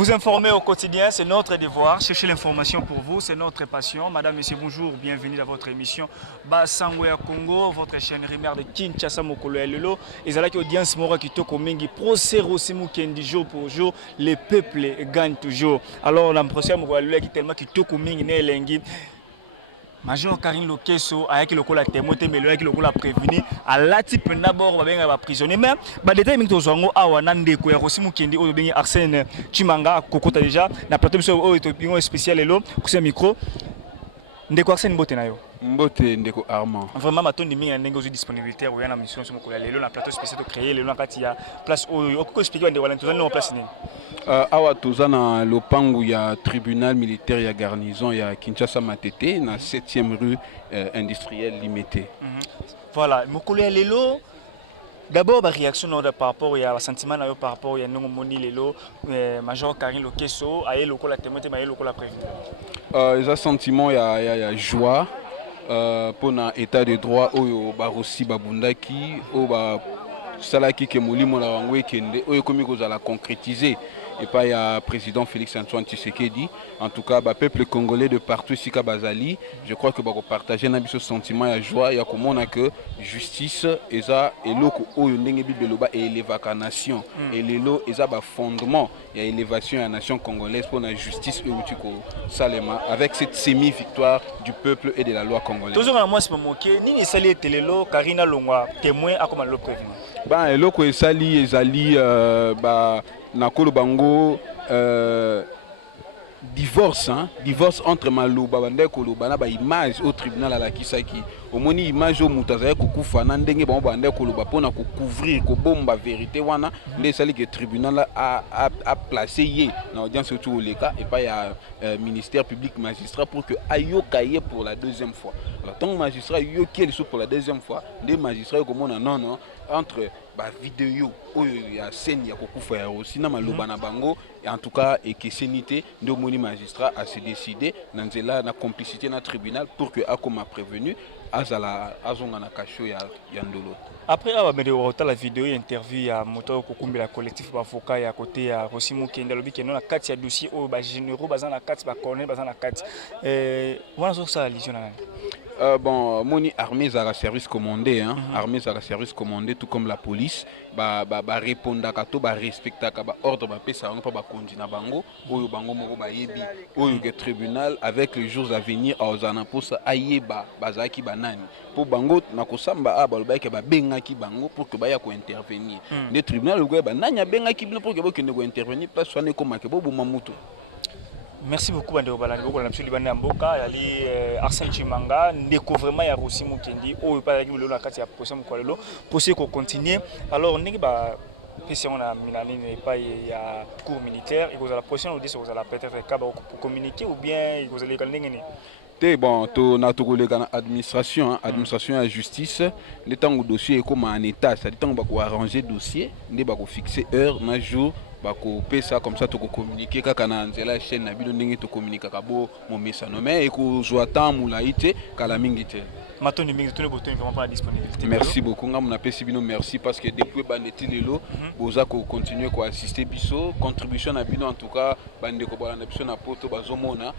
Vous informer au quotidien, c'est notre devoir. Chercher l'information pour vous, c'est notre passion. Madame, Monsieur, bonjour, bienvenue dans votre émission Basangoya Congo, votre chaîne Rimer de Kinshasa Mokolo Lelo. Et c'est là que l'audience mora qui toko mingi procès Rosimu Kendi jour pour jour, les peuples gagnent toujours. Alors, la procès Mokolo Lelo qui tellement qui toko mingi ne lengi. Major Karine Lokeso avec le la témoin mais le ko la prévenu à la type d'abord ba benga ba prisonnier mais ba détail mingi to zongo awa nande ko ya Rosimu Kendi o bengi Arsène Chimanga kokota déjà na plateau so o to pingo spécial lelo ko ce micro ndeko Arsène Mbote na yo Mbote ndeko Armand vraiment matondi mingi ndenge ozo disponibilité o ya na mission so ko lelo na plateau spécial to créer lelo na kati ya place o ko expliquer ndeko wala to place ni awa toza na lopangu ya tribunal militaire ya garnison ya Kinshasa Matete na 7e rue industrielle limitée. Voilà, mokolo ya lelo d'abord la réaction par rapport à sentiment par rapport à non moni lelo Major Karine Lokeso aye lokola témoin mais lokola prévenu. Les sentiments ya joie pour na état de droit oyo barosi babundaki o ba salaki ke molimo na wango ekende oyo komi kozala concrétiser. Et pas il y a président Félix Antoine Tshisekedi. En tout cas, le peuple congolais de partout ici à Bazali, je crois que vous partagez ce sentiment et joie. Il y a comme on a que justice et ça et l'eau et élévation nation et l'élo et ça fondement il y a élévation à la nation congolaise pour la justice et Salema avec cette semi-victoire du peuple et de la loi congolaise. Toujours à moi c'est moqué ni sali telelo Karina Longwa témoin à comment le prévenu. Ben l'eau et sali et zali nakolo bango divorce divorce entre maloba bande koloba na ba image au tribunal à la kisaki omoni image au mutaza kokufa na ndenge bango bande koloba pona ko couvrir ko bomba vérité wana nde sali que tribunal a placé yé na audience surtout au leka et pas ya ministère public magistrat pour que ayokaye pour la deuxième fois. Alors tant magistrat yoki pour la deuxième fois des magistrats comme on non entre ba vidéo oyo ya scène ya kokufa ya aussi na maloba na bango et en tout cas et que sénité de moni magistrat a se décider dans la complicité na tribunal pour que akoma prévenu azala azonga na kasho ya ndolo. Après avoir la vidéo interview ya moto kokumbela collectif avocat ya côté ya Rosimu Kendi lobi ke non na kati ya dossier o ba généraux bazana na kati ba colonel bazana na kati wana so ça allusion na bon, moni armée à la service commandé, armée à la service commandé, tout comme la police, répondre à tout, respecter à ordre, ça on pas continuer bango, ou bango moko yebi, ou le tribunal avec les jours à venir à Ozana pour ça ayeba bazaki banani. Pour bango na kosamba abalba ke ba benga ki bango pour que baya ko intervenir. Le tribunal le ba nanya benga ki pour que bokende ko intervenir place soane ko make bo mamuto. Merci beaucoup Bande Obalandi beaucoup na monsieur Libane Mboka yali Arsène Chimanga ndeko vraiment ya Rosimu Kendi o pa yaki na kati ya procès mkolelo procès ko continuer alors ndenge ba pesi on a minani ne pas ya cours militaire et que la prochaine audition vous allez peut-être ka pour communiquer ou bien vous allez ndenge ni bon to na to kolega na administration administration ya justice le temps au dossier est comme en état c'est-à-dire temps ba ko arranger dossier ndé ba ko fixer heure na jour bako pesa comme ça to communiquer kaka na nzela chaîne na bino ndenge to communiquer ka bo mo message mais ko joa temps mulaite kala mingi te matoni mingi tone botoni comment pas la disponibilité. Merci beaucoup ngam na pesi bino merci parce que depuis bandeti lelo boza ko continuer ko assister biso contribution na bino en tout cas bande ko balanda biso na poto bazomona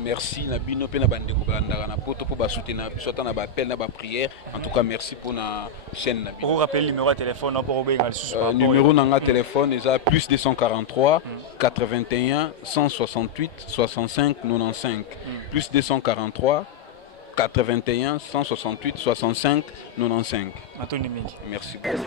merci na bino pe na bande ko balanda na poto pour ba soutenir biso ta na ba appel na ba prière en tout cas merci pour na chaîne na bino. Pour rappeler le numéro de téléphone pour obenga le numéro na téléphone est plus 243 81 168 65 95 plus 243 81 168 65 95. Merci beaucoup.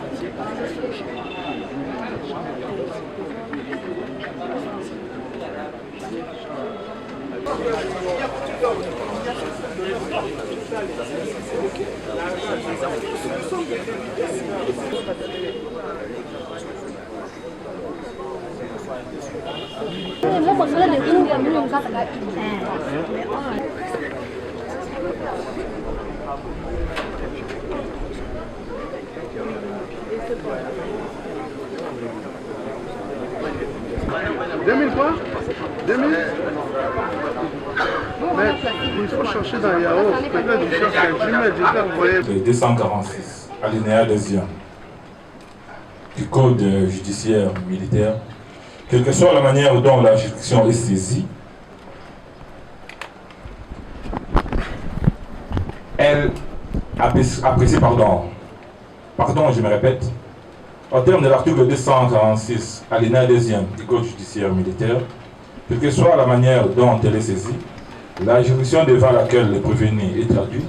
Mais il faut chercher dans Yahoo, peut-être du cherche un Gmail, 246, alinéa 2e du Code judiciaire militaire Quelle que soit la manière dont la juridiction est saisie, elle apprécie, je me répète, au terme de l'article 246, alinéa 2e du Code judiciaire militaire, quelle que soit la manière dont elle est saisie, la juridiction devant laquelle le prévenu est traduit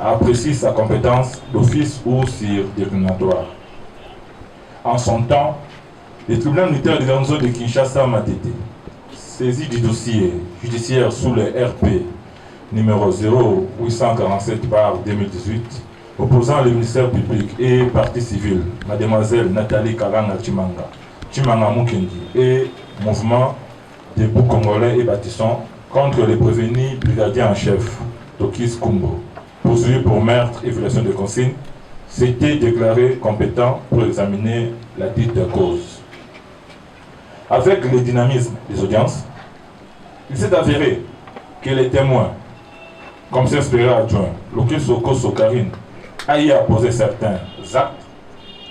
apprécie sa compétence d'office ou sur déclinatoire. En son temps, le tribunal militaire de garnison de Kinshasa Matete, saisi du dossier judiciaire sous le RP numéro 0847 par 2018, opposant le ministère public et partie civile, mademoiselle Nathalie Kalanga Chimanga Mukendi et mouvement debout congolais et bâtissant contre les prévenus brigadiers en chef Tokis Kumbo, poursuivi pour meurtre et violation de consignes, s'était déclaré compétent pour examiner la dite cause. Avec le dynamisme des audiences, il s'est avéré que les témoins, comme s'espérait adjoint, Loke Soko Sokarine, a y apposé certains actes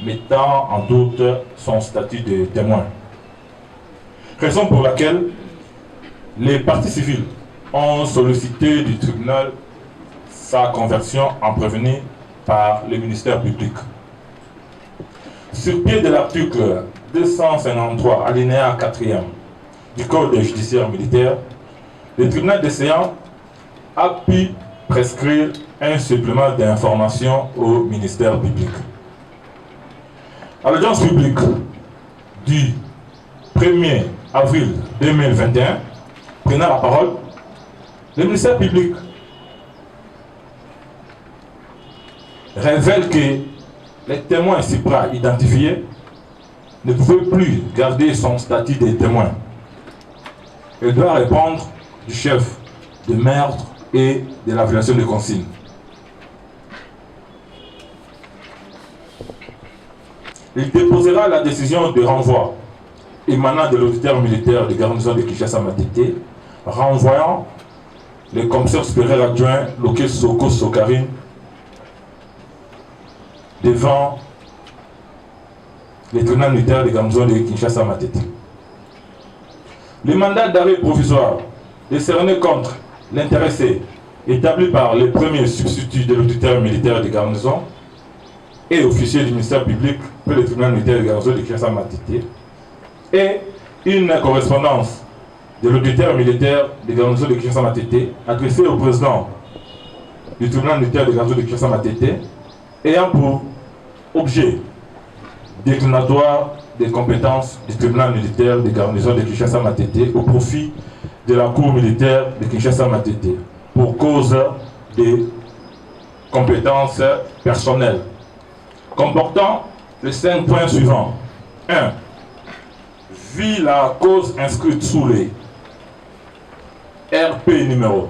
mettant en doute son statut de témoin. Raison pour laquelle les parties civiles ont sollicité du tribunal sa conversion en prévenu par le ministère public. Sur pied de l'article 253, alinéa 4e du Code judiciaire militaire, le tribunal des séances a pu prescrire un supplément d'information au ministère public. À l'audience publique du 1er avril 2021, prenant la parole, le ministère public révèle que les témoins CIPRA identifiés ne pouvaient plus garder son statut de témoin. Il doit répondre du chef de meurtre et de la violation de consignes. Il déposera la décision de renvoi émanant de l'auditeur militaire de garnison de Kinshasa Matete, renvoyant le commissaire supérieur adjoint Loke Soko Sokarine devant le tribunal militaire de garnison de Kinshasa Matete. Le mandat d'arrêt provisoire décerné contre l'intéressé établi par le premier substitut de l'auditeur militaire de garnison et officier du ministère public pour le tribunal militaire de garnison de Kinshasa Matete et une correspondance de l'auditeur militaire de garnison de Kinshasa Matete adressée au président du tribunal militaire de garnison de Kinshasa Matete ayant pour objet déclinatoire des compétences du tribunal militaire de garnison de Kinshasa Matete au profit de la cour militaire de Kinshasa Matete pour cause des compétences personnelles, comportant les 5 points suivants. 1. Vu la cause inscrite sous les RP numéro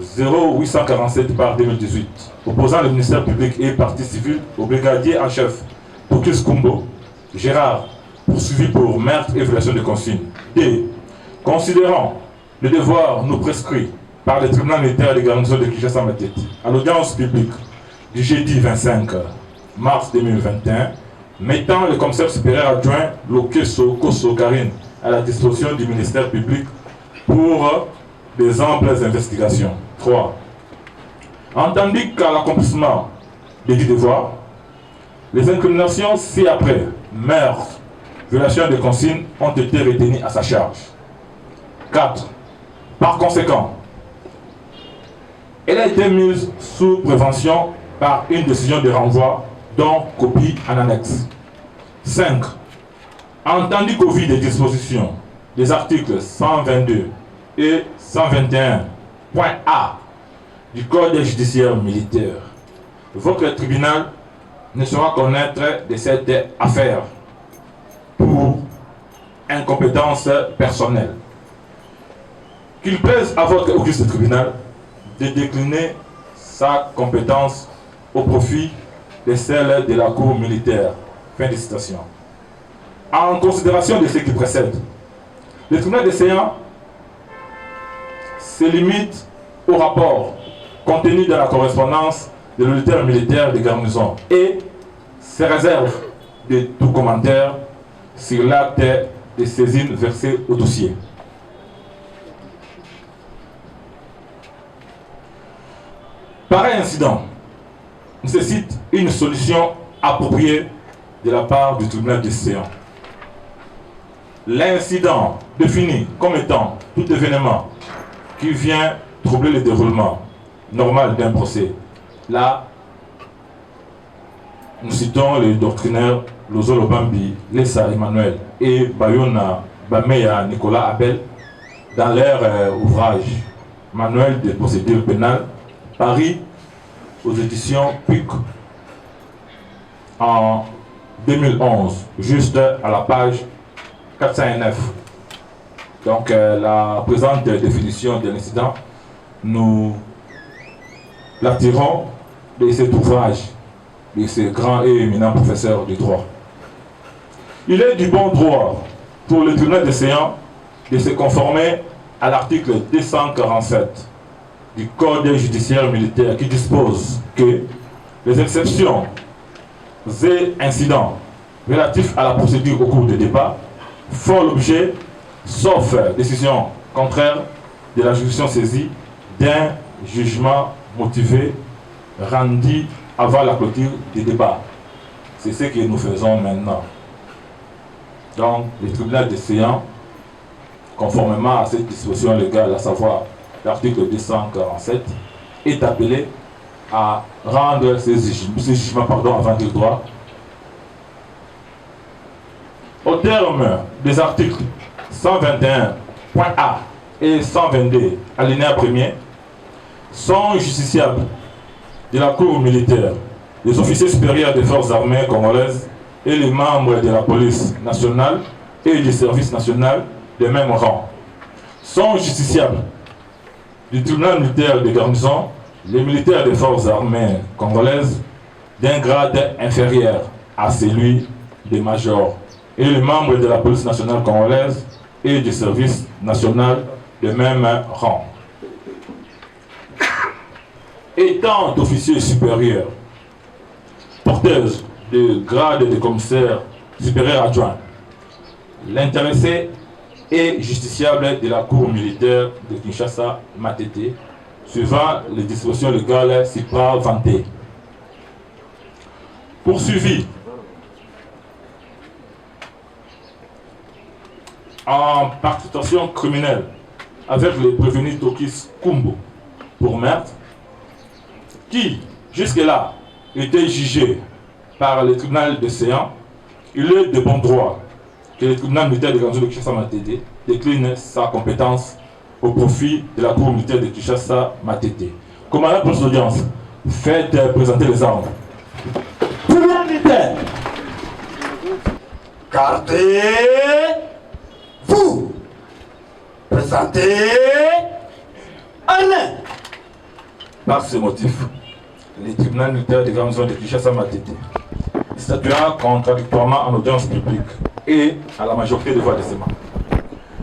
0847 par 2018, opposant le ministère public et partie civile au brigadier en chef Tokis Kumbo, Gérard, poursuivi pour meurtre et violation de consignes. D. Considérant le devoir nous prescrit par le tribunal militaire de garnison de Kinshasa Matete à l'audience publique du jeudi 25 mars 2021, mettant le commissaire supérieur adjoint Loke Soko Sokarine à la disposition du ministère public pour des amples investigations. 3. Entendu qu'à l'accomplissement des dits devoirs, les incriminations ci-après, meurtre, violation de consignes, ont été retenues à sa charge. 4. Par conséquent, elle a été mise sous prévention par une décision de renvoi dont copie en annexe. 5. Entendu qu'au vu des dispositions des articles 122 et 121.a du Code judiciaire militaire, votre tribunal ne saura connaître de cette affaire pour incompétence personnelle. Qu'il plaise à votre auguste tribunal de décliner sa compétence au profit de celle de la Cour militaire. Fin de citation. En considération de ce qui précède, le tribunal des séances se limite au rapport contenu dans la correspondance de l'auditeur militaire de garnison et se réserve de tout commentaire sur l'acte des saisines versées au dossier. Pareil incident nécessite une solution appropriée de la part du tribunal décision. L'incident défini comme étant tout événement qui vient troubler le déroulement normal d'un procès. Là, nous citons les doctrinaires Lozolo Bambi, Lessa Emmanuel et Bayona Bameya Nicolas Abel dans leur ouvrage Manuel des procédures pénales, paru aux éditions PUC en 2011, juste à la page 409. Donc la présente définition de l'incident, nous l'attirons de cet ouvrage de ces grands et éminents professeurs du droit. Il est du bon droit pour le tribunal décision de se conformer à l'article 247 du Code judiciaire militaire qui dispose que les exceptions et incidents relatifs à la procédure au cours des débats font l'objet, sauf décision contraire de la juridiction saisie, d'un jugement motivé rendu avant la clôture des débats. C'est ce que nous faisons maintenant. Donc, le tribunal décision, conformément à cette disposition légale, à savoir l'article 247, est appelé à rendre ces jugements avant qu'il droit. Au terme des articles 121.a et 122, alinéa 1er, sont justiciables de la Cour militaire, les officiers supérieurs des forces armées congolaises et les membres de la police nationale et du service national de même rang. Sont justiciables du tribunal militaire de garnison les militaires des forces armées congolaises d'un grade inférieur à celui de major et les membres de la police nationale congolaise et du service national de même rang. Étant officier supérieur, porteuse de grade de commissaire supérieur adjoint, l'intéressé est justiciable de la Cour militaire de Kinshasa Matete, suivant les dispositions légales ci-vantées. Poursuivi en participation criminelle avec le prévenu Tokis Kumbo pour meurtre, qui jusque-là était jugé par le tribunal de Séan, il est de bon droit que le tribunal militaire de garnison de Kinshasa Matete décline sa compétence au profit de la Cour militaire de Kinshasa Matete. Commandant pour l'audience, faites présenter les armes. Tribunal militaire, gardez-vous, présentez un. Par ce motif, le tribunal militaire de garnison de Kinshasa Matete statuera contradictoirement en audience publique et à la majorité des voix de ses membres.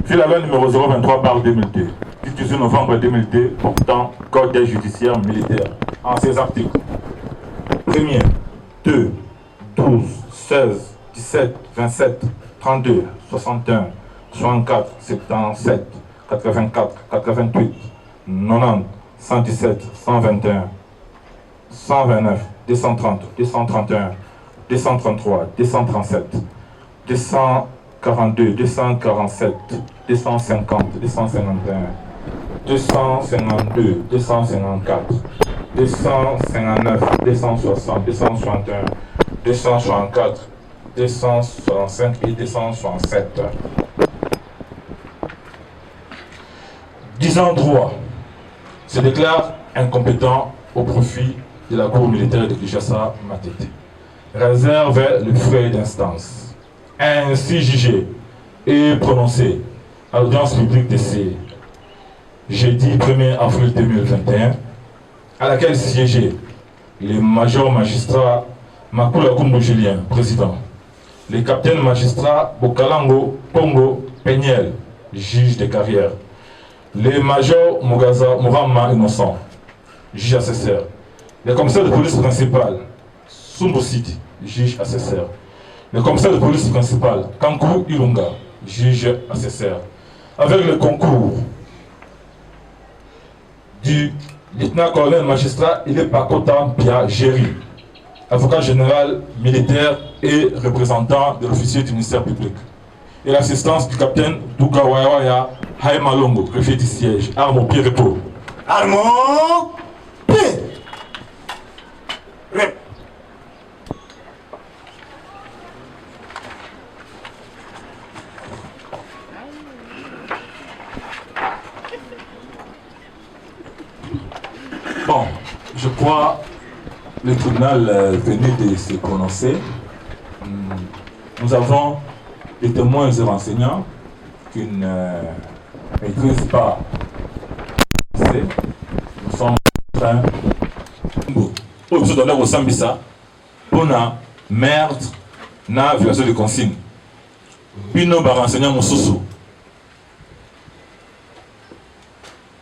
Sur la loi numéro 023/2002, du 18 novembre 2002 portant Code judiciaire militaire, en ses articles 1er, 2, 12, 16, 17, 27, 32, 61, 64, 77, 84, 88, 90, 117, 121, 129, 230, 231, 233, 237, 242, 247, 250, 251, 252, 254, 259, 260, 261, 264, 265 et 267. Disant droit, se déclare incompétent au profit de la Cour militaire de Kinshasa Matete. Réserve le frais d'instance. Ainsi jugé et prononcé à l'audience publique de ce jeudi 1er avril 2021, à laquelle siégeaient les majors magistrats Makula Kumbo Julien, président, les capitaines magistrats Bokalango Pongo Peniel, juge de carrière, les majors Mugaza Murama Innocent, juge assesseur, les commissaires de police principal Sumbo Sidi, juge assesseur, le commissaire de police principal Kankou Ilunga, juge assesseur. Avec le concours du lieutenant-colonel magistrat, il est Pakotan Pia Géry, avocat général militaire et représentant de l'officier du ministère public. Et l'assistance du capitaine Dougawaya Haïmalongo, préfet du siège, arme au pied repos. Arme au pied. Repos. Bon, je crois que le tribunal venait de se prononcer. Nous avons des témoins et renseignants qui ne maîtrisent pas. Nous sommes en train de donner au Sambisa pour la merde, na violation de consigne. Bino ba renseignant Moussousou.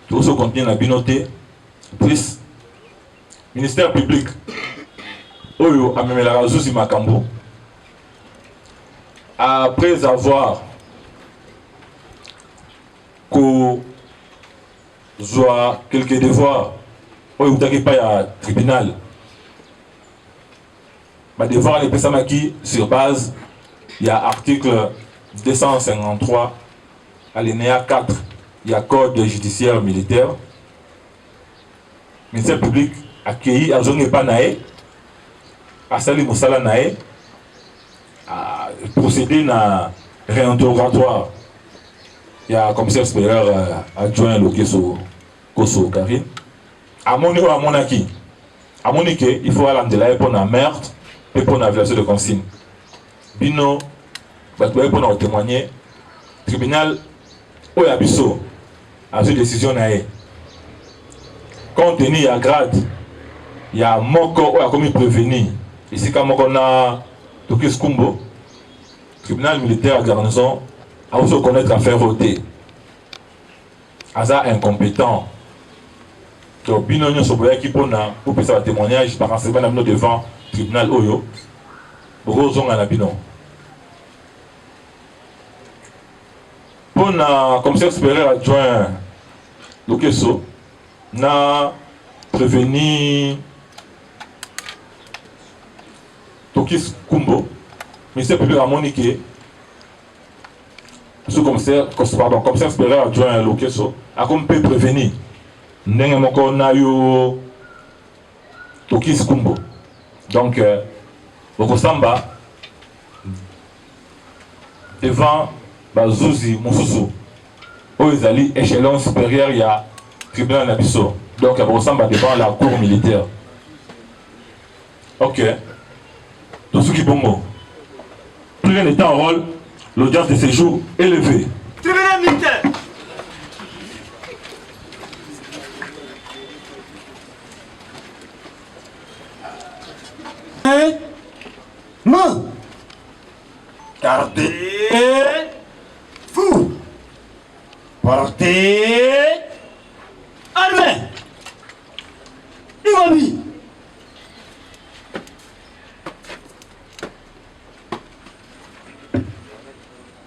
Tout ce contient la binoté. Plus, ministère public, Oyo Amemela Zouzi Makambo, après avoir quelques devoirs, Oyo Utaki pas tribunal, ma devoir les Pessamaki sur base, il y a article 253, alinéa 4, il y a code judiciaire militaire. Le ministère public accueilli à Zone Panae, à Sali Moussala Nae, à procéder à réinterrogatoire. Il y a un commissaire supérieur adjoint Lokeso Koso Karine. À mon niveau, à mon acquis, à mon équipe, il faut aller de pour la merde et pour la violation de consigne. Bino, pour témoigner, tribunal, où a Bisso, a cette décision Nae. Compte tenu à grade, il y a Moko qui a commis prévenir. Ici, quand on a Tokis Kumbo, tribunal militaire à garnison, a aussi connaître à faire voter. Asa incompétent. Donc, Binonio Soboya qui pour faire un témoignage par un devant le tribunal Oyo. Rosong à la Binon. Pour le commissaire supérieur adjoint Lokeso, na prévenu Tokis Kumbo, ministère public à Monique, sous-commissaire, commissaire supérieur adjoint Lokeso, a comme peut prévenir. N'engue moko na yo Tokis Kumbo. Donc, Bokosamba, devant Bazouzi Moussoussou, où ils allaient échelon supérieur, il y a tribunal Nabiso. Donc, elle ressemble devant la cour militaire. Ok. Tout ce qui est bon. Plus rien n'est en rôle, l'audience de séjour élevée. Tribunal militaire. Gardez-vous. Portez armée. Immobile.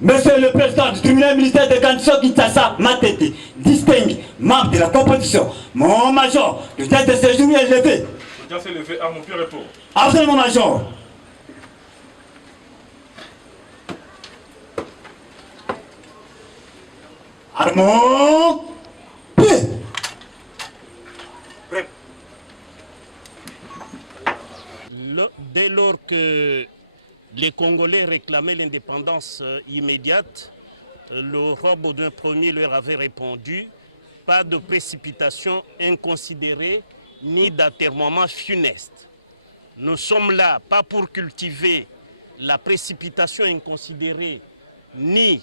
Monsieur le Président du tribunal militaire de Ganso Kinshasa, Matete, distingue, membre de la compétition, mon major, le tête de séjour est élevé. L'audience est levée, arme au pied repos. Absolument, major. Armons, pied. Dès lors que les Congolais réclamaient l'indépendance immédiate, l'Europe Baudouin Ier leur avait répondu « Pas de précipitation inconsidérée ni d'atermoiement funeste. Nous sommes là pas pour cultiver la précipitation inconsidérée ni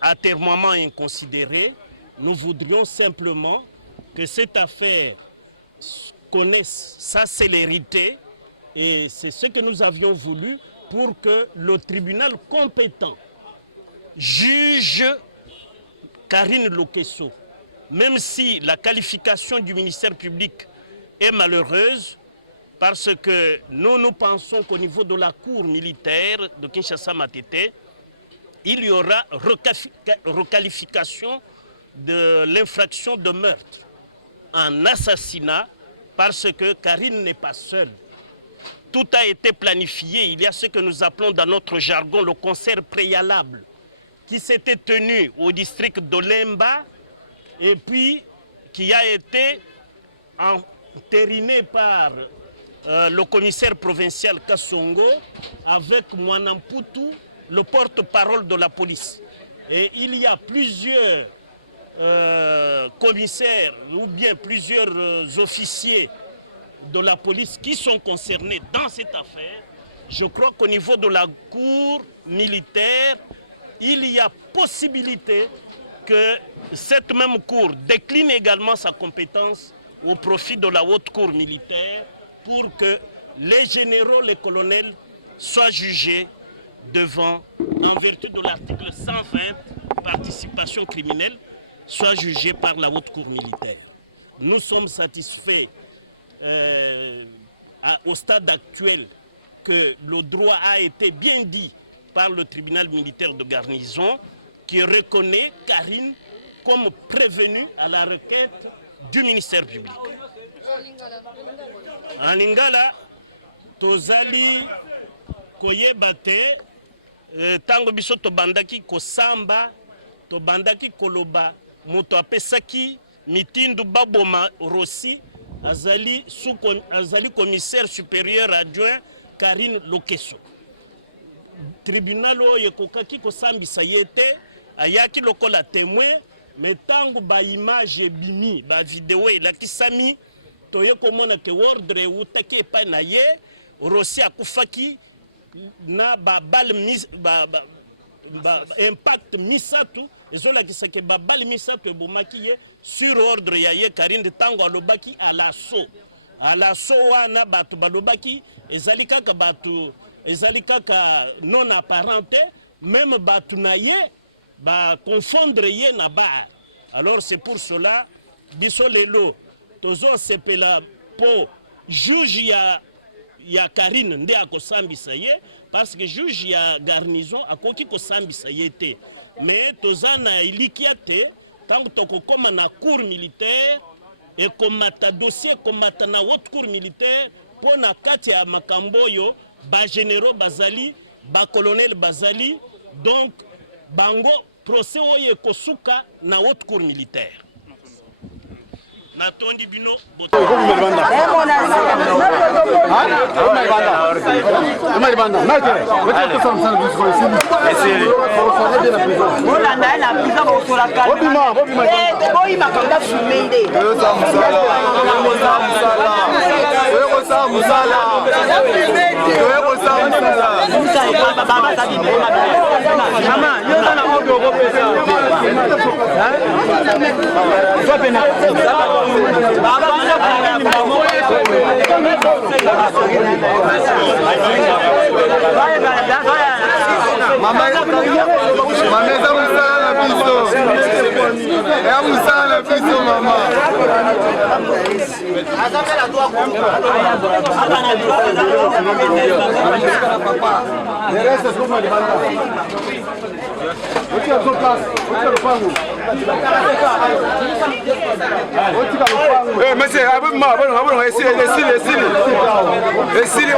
atermoiement inconsidéré. Nous voudrions simplement que cette affaire connaisse sa célérité et c'est ce que nous avions voulu pour que le tribunal compétent juge Karine Lokeso. Même si la qualification du ministère public est malheureuse, parce que nous pensons qu'au niveau de la cour militaire de Kinshasa-Matete, il y aura requalification de l'infraction de meurtre en assassinat parce que Karine n'est pas seule. Tout a été planifié. Il y a ce que nous appelons dans notre jargon le concert préalable qui s'était tenu au district d'Olemba et puis qui a été entériné par le commissaire provincial Kassongo avec Mwanamputu, le porte-parole de la police. Et il y a plusieurs commissaires ou bien plusieurs officiers de la police qui sont concernés dans cette affaire. Je crois qu'au niveau de la cour militaire, il y a possibilité que cette même cour décline également sa compétence au profit de la haute cour militaire pour que les généraux, les colonels soient jugés devant, en vertu de l'article 120, participation criminelle, soient jugés par la haute cour militaire. Nous sommes satisfaits au stade actuel que le droit a été bien dit par le tribunal militaire de garnison qui reconnaît Karine comme prévenue à la requête du ministère public. En Lingala, tozali koyebate tango biso tobandaki kosamba tobandaki koloba moto apesaki mitindu baboma Rossi azali commissaire supérieur adjoint Karine Lokeso. Tribunal oyo kokaki kosambisa yete ayaki lokola témoin mais tango ba image bimi ba vidéo elakisami toye komona ke ordre utaki epai na ye Rossi akufaki na ba bal impact misatu ezolakisa ke ba bal misatu ebomaki ye sur ordre ya ye Karine tango alobaki à l'assaut wana batu balobaki ezali kaka batu ezali kaka non apparenté même batu na ye ba confondre ye na bar. Alors c'est pour cela biso lelo tozo sepela po juge ya Karine nde akosambisa ye parce que juge ya garnison akoki kosambisa ye te mais tozana ilikia te tango tokokoma na cour militaire et komata dossier komata na haute cour militaire po na kati ya makambo oyo ba généraux bazali ba colonel bazali donc bango procès oyo kosuka na haute cour militaire. Natondi bino monsieur, Merci.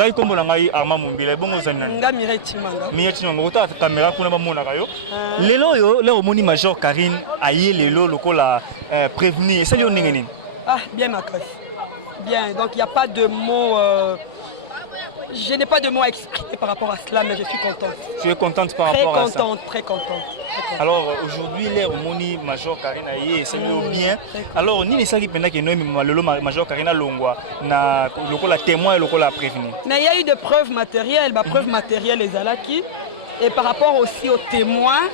ngai kombo na ngai Armand Mumbila bongo zanana nga Mireille Timanga Mireille Timanga ota caméra kuna bamona kayo lelo yo le omoni Major Karine aye lelo lokola prévenir ça yo ndenge nini bien ma cause bien donc il y a pas de mots je n'ai pas de mots à exprimer par rapport à cela mais je suis contente. Tu es contente par rapport à ça? Très contente. Alors aujourd'hui les omoni Major Karine aye c'est bien alors ni ça qui pendant que nous lelo Major Karine longwa na lokola témoin lokola prévenir mais il y a eu des preuves matérielles preuves matérielles ezalaki et par rapport aussi aux témoins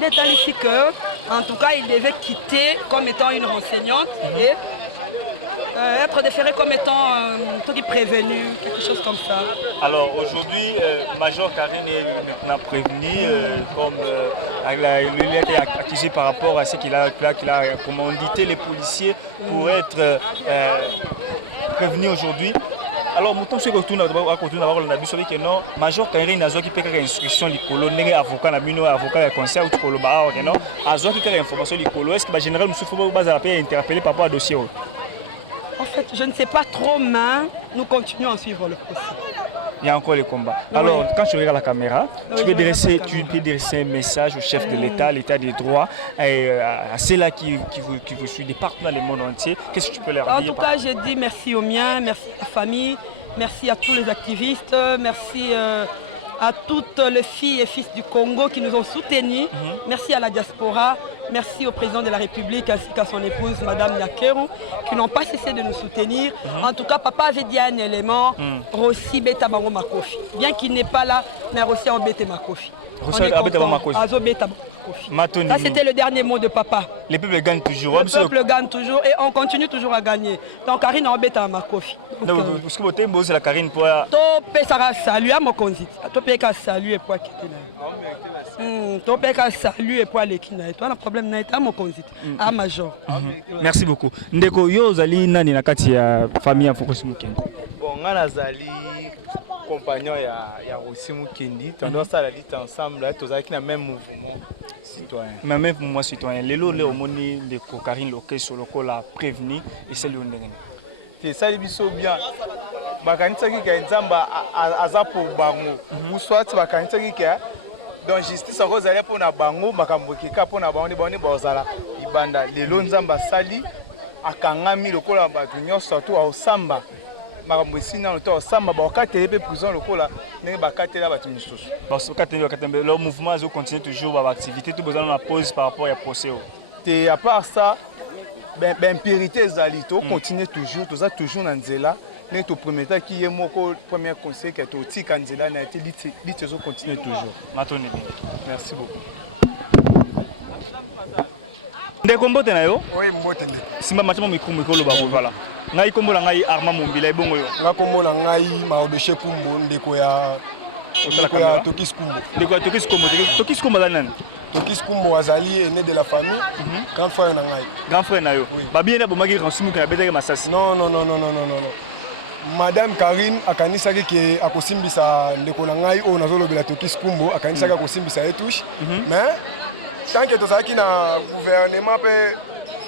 d'être ici que en tout cas il devait quitter comme étant une renseignante et être déféré comme étant tout qui prévenu, quelque chose comme ça. Alors aujourd'hui, Major Karine est maintenant prévenu comme il a été accusé par rapport à ce qu'il a commandité les policiers pour être prévenu aujourd'hui. Alors, maintenant, ce que tu as dit, que non, Major Karine a qui fait instruction du colo, avocat, avocat, conseil ou colo, non, a qui fait information du colo. Est-ce que le général Moussou Fobo va interpeller par rapport à dossier? En fait, je ne sais pas trop, mais nous continuons à suivre le procès. Il y a encore les combats. Alors, quand tu regardes la caméra, tu peux dresser un message au chef de l'État, l'État des droits, et à ceux-là qui vous suivent, des partout dans le monde entier. Qu'est-ce que tu peux leur dire? En tout cas, je dis merci aux miens, merci à la famille, merci à tous les activistes, merci à toutes les filles et fils du Congo qui nous ont soutenus, merci à la diaspora. Merci au président de la République ainsi qu'à son épouse, Madame Yakeru, qui n'ont pas cessé de nous soutenir. En tout cas, papa avait dit un élément, Rossi Beta Bango Makofi. Bien qu'il n'est pas là, mais Rossi a Beta Makofi. Ça, c'était le dernier mot de papa. Les peuples gagnent toujours. Le peuple gagne toujours et on continue toujours à gagner. Donc, Karine a Beta Makofi. Donc, ce que vous avez c'est la Karine pour... Topé Sarah salut à mon consit. Topé ka salut et pour Topé ka salut et pour aller kina. Toi, le problème n'est pas mon consit. À Major. Merci beaucoup. Ndeko, yo zali nani na kati ya famille en Rossi Mukendi. Bon, ngana zali compagnon ya Rossi Mukendi. Tendance à la lutte ensemble, tous avec le même mouvement citoyen. Mais même mouvement citoyen. Lelo le omoni de Karine Loke sur le col a prévenu et c'est le ndenge. C'est ça les biso bien. Bakanisa ki ka nzamba aza pour bango. Ou soit bakanisa ki ka donc justice encore zali pour na bango makambo ki ka pour na bango ni bazala ibanda lelo nzamba sali akangami lokola batu nyonso to osamba makambo esina no to osamba ba okatele pe prison lokola ndenge bakatela batu misusu parce que le mouvement a continué toujours ba activité tout besoin na pause par rapport à procès. Et à part ça ben périté zali to continuer toujours to ça toujours na nzela ne to promettre qui est moko premier conseil que to tika nzela na été dit zo continuer toujours. Matoni. Merci beaucoup. Ndeko mbote na yo? Oui, mbote ndeko. Simba machamo mikumu ikolo ba voilà. Ngai kombo na ngai Armand Mumbila ibongo yo. Nga kombo na ngai Maodoche Kumbo ndeko ya Tokis Kumbo. Ndeko ya Tokis Kumbo. Tokis Kumbo la nani? Tokis Kumbo azali aîné de la famille, grand frère na ngai. Grand frère na yo. Ba bien na bomaki Rossi Mukendi beteke masasi. Non. Madame Karine akanisaki ke akosimbisa ndeko na ngai o nazolobela Tokis Kumbo akanisaki akosimbisa etouche. Mais tant que tozalaki na gouvernement pe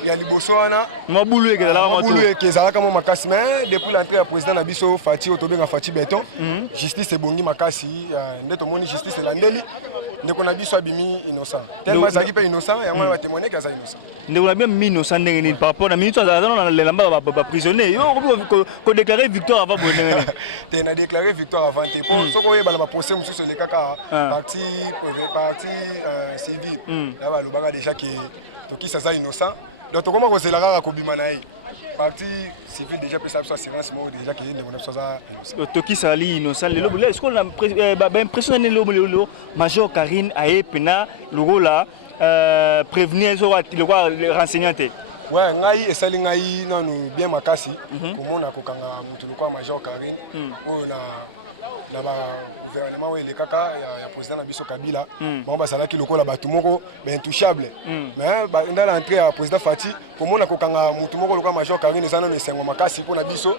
ya liboso wana mabulu ekezalaka mo makasi mais depuis l'entrée ya président na biso Fati otobenga Fati Beton justice ebongi makasi nde tomoni justice elandeli ndeko na biso abimi innocent tellement azalaki pe innocent yango ya batémoigner kaza innocent ndeko na bien innocent ndenge nini par rapport na minute azalaka na lelamba ba prisonnier yo ko déclarer victoire avant bonne te na déclarer victoire avant te pour soko yeba na ba procès mususu le kaka parti civil là ba lobaka déjà que Tokis aza innocent donc comment que c'est la rare kobima na ye parti civil déjà peut savoir assurance mo déjà que ndeko na ça innocent Tokis ali innocent lelo est-ce qu'on a impressionné le Major Karine aye pena logola prévenir le renseignante. Ouais, ngai esali ngai nanu bien makasi komona kokanga mutu lokwa Major Karine o na ba gouvernement le kaka ya président na biso Kabila bon basalaki lokola batu moko intouchable mais dans l'entrée ya président Fati komona kokanga mutu moko lokwa Major Karine ezana esengo makasi pona biso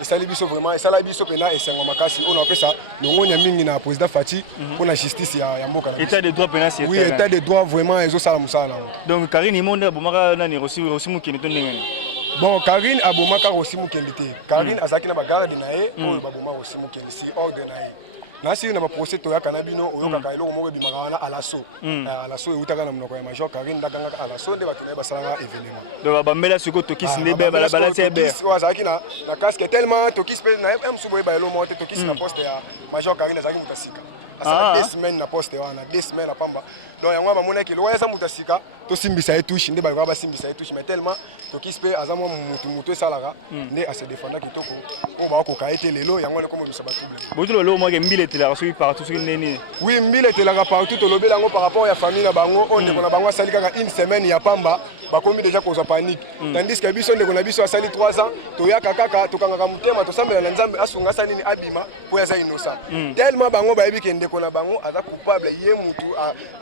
esali biso vraiment esala biso pena esengo makasi on appelle ça longonya mingi na président Fati pona justice ya mboka na état de droit pena c'est oui état de droit vraiment ezo sala musala donc Karine imonde bomaka nani Rossi Mukendi to ndenge Bon, Karine abomaka aussi mukende te. Karine azaki na bagarde na ye, oyo baboma aussi mukende si ordre na ye. Na si na ba procès to ya kanabino oyo kaka eloko moko bimaka wana alaso. Alaso eutaka na monoko ya major Karine ndakanga alaso nde bakina basalanga événement. Donc bambela siko tokis ndebe bala tebe. Azaki na casque tellement tokis pe na M subo ba elo monte tokis na poste ya major Karine azaki mutasika. Asa 2 semaines na poste wana 2 semaines na pamba. Donc yango ba monaki lo ya sa mutasika to simbisa etushi nde ba simbisa etushi mais tellement tokis pe azamo mutu esalaka nde ase défendre kitoko o ba ko kaete lelo yango ne komo bisa ba problème. Botulo lo mo ke mbile tela soki partout soki neni. Oui, mbile tela partout to lobela yango par rapport ya famille na bango on ne kona bango asali kaka une semaine ya pamba ba komi déjà koza panique. Tandis que biso ndeko na biso asali 3 ans to ya kaka to kanga mutema to sambela na nzambe asunga sali ni abima po ya za innocent. Tellement bango ba yebi ke ndeko na bango aza coupable ye mutu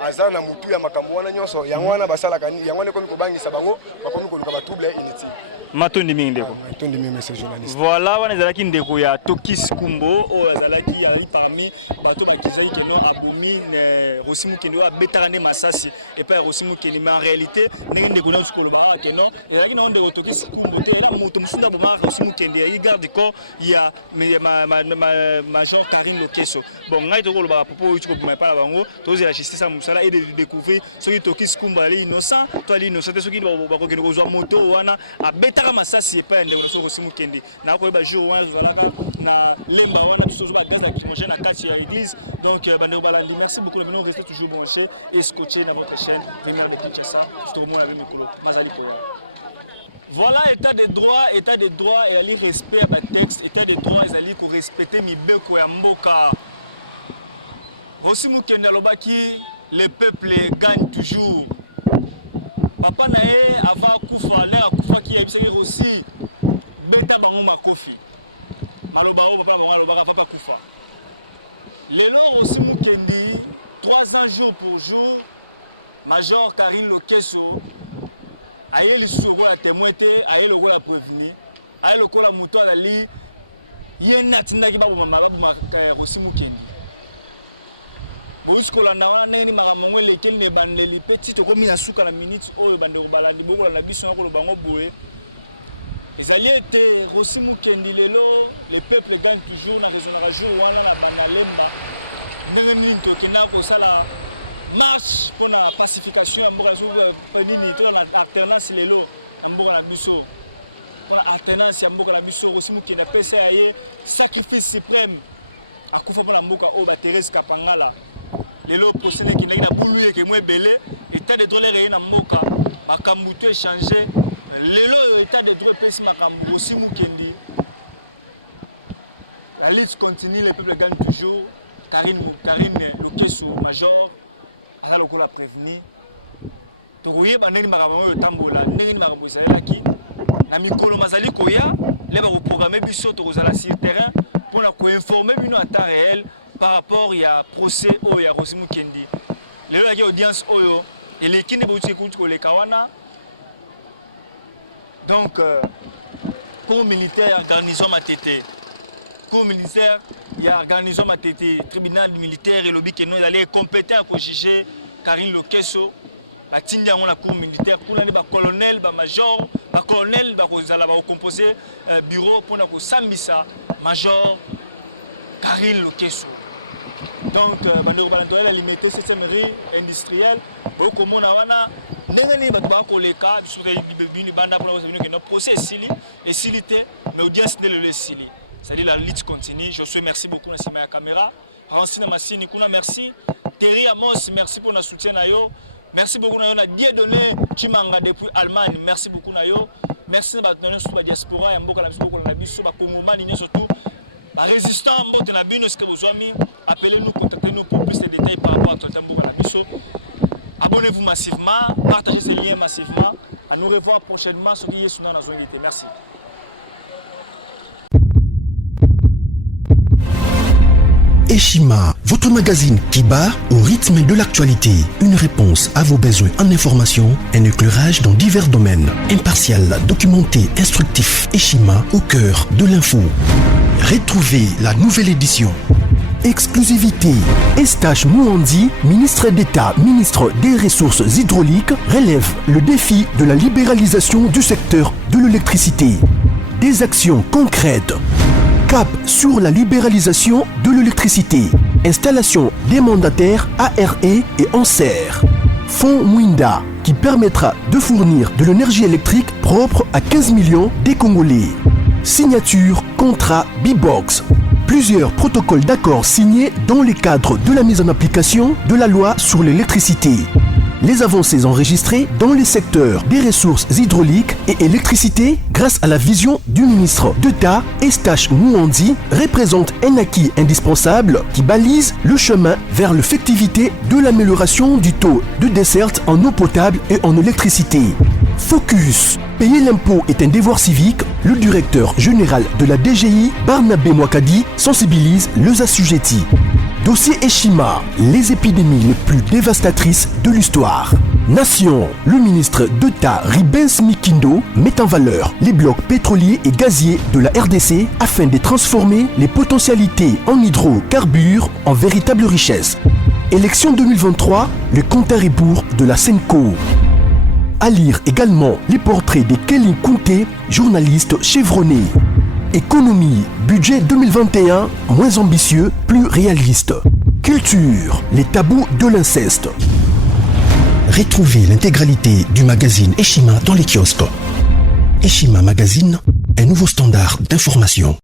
aza na mutu ya makambo wana nyonso yango wana basala kani yango ne komi ko bangisa bango ba komi ko luka ba trouble inutile. Matondi mingi ndeko. Matondi mingi monsieur journaliste. Voilà wana ezalaki ndeko ya Tokis Kumbo o ezalaki ya parmi bato bakizaki ke no abomine Rossi Mukende wa betarane masasi et pas Rossi Mukende mais en réalité ndenge ndeko na skolo ba ke no ezalaki na ndeko Tokis Kumbo te la moto musunda ba Rossi Mukende ya garde corps ya major Karine Lokeso. Bon ngai to ko ba popo uti ko bima pa bango to la justice a musala et de découvrir ce qui Tokis Kumbo ali innocent to ali innocent ce qui ba ko ke ko zo moto wana a betara masasi et pas ndeko Rossi Mukende na ko ba jour wana zalaka na lemba wana biso ba gaz lacrymogène à quartier à l'église. Donc Bandero Balandi, merci beaucoup de venir rester toujours branché et scotché dans votre chaîne vraiment de Kinshasa jusqu'au moment la même micro Mazali Kowa. Voilà état de droit et ali respect à texte état de droit et ali ko respecter mibeko ya mboka. Rossi Mukende alobaki le peuple gagne toujours. Papa nae avant kufa l'air kufa qui ebisaki aussi beta bango makofi. Maloba o papa bango alobaka papa kufa. Lelo Rossi Mukende 3 ans jour pour jour major Karine Lokeso aye le suro la témoin te aye le la prévenir aye le la moto na li yena tindaki ba mama Rossi Mukende bosko la na wana ni maramongo lekel ne bandeli petit to komi na suka na minute oyo Bandero Balandi bongo na biso ko bango boye ezali ete Rossi Mukende lelo le peuple gagne toujours na raison na jour wana na bangalemba ndenge nini tokenda kosala marche pour la pacification ya mboka nini to na alternance lelo na mboka na biso pour la alternance ya mboka na biso Rossi Mukende apesa ye sacrifice suprême akufa pour la mboka o ba Thérèse Kapangala lelo posele ki ndenge na bulu ke mo ebele état de droit le na mboka makambu to échanger lelo état de droit pesi makambu Rossi Mukende la lutte continue le peuple gagne toujours. Karine Lokeso major ala lokola prévenir to koye bandeni makambo oyo tambola ndenge makambo ezalaki na mikolo mazali koya le ba ko programmer biso to kozala sur terrain pour la ko informer bino à temps réel par rapport ya procès oyo ya Rossi Mukende lelo la audience oyo elekine bouti kutu ko le kawana donc pour militaire garnison Matete comme ministère il y a organisation matete tribunal militaire et lobby que nous allons compétent pour juger Karine Lokeso atindi yango la cour militaire pour les colonel ba major ba colonel ba kozala ba composer bureau pour na ko sambisa major Karine Lokeso. Donc Bandero Balandi la limiter cette mairie industrielle au comment na wana ndenge ni ba ko leka sur bibini banda pour que notre procès sili et silité mais audience de le sili. C'est-à-dire la lutte continue. Je vous remercie beaucoup de la caméra. Merci. Terry Amos, merci pour notre soutien. Merci beaucoup. On a Dieudonné Chimanga depuis Allemagne. Merci beaucoup. Merci à la diaspora. Surtout résistant appelez-nous, contactez-nous pour plus de détails par rapport à abonnez-vous massivement, partagez ce lien massivement. À nous revoir prochainement sur qui est dans la zone. Merci. Eshima, votre magazine qui bat au rythme de l'actualité. Une réponse à vos besoins en information, un éclairage dans divers domaines. Impartial, documenté, instructif. Eshima au cœur de l'info. Retrouvez la nouvelle édition. exclusivité. Eustache Mouandi, ministre d'État, ministre des Ressources hydrauliques, relève le défi de la libéralisation du secteur de l'électricité. Des actions concrètes. Cap sur la libéralisation de l'électricité. Installation des mandataires ARE et ANSER. Fonds Mwinda, qui permettra de fournir de l'énergie électrique propre à 15 millions des Congolais. Signature contrat B-Box. Plusieurs protocoles d'accord signés dans le cadre de la mise en application de la loi sur l'électricité. Les avancées enregistrées dans les secteurs des ressources hydrauliques et électricité grâce à la vision du ministre d'État Eustache Mouandi représentent un acquis indispensable qui balise le chemin vers l'effectivité de l'amélioration du taux de desserte en eau potable et en électricité. Focus. Payer l'impôt est un devoir civique. Le directeur général de la DGI, Barnabé Mwakadi, sensibilise les assujettis. Dossier Eshima, les épidémies les plus dévastatrices de l'histoire. Nation, le ministre d'État Ribens Mikindo met en valeur les blocs pétroliers et gaziers de la RDC afin de transformer les potentialités en hydrocarbures en véritable richesse. Élection 2023, le compte à rebours de la Senco. À lire également les portraits de Kelly Kounté, journaliste chevronné. Économie, budget 2021, moins ambitieux, plus réaliste. Culture, les tabous de l'inceste. Retrouvez l'intégralité du magazine Eshima dans les kiosques. Eshima Magazine, un nouveau standard d'information.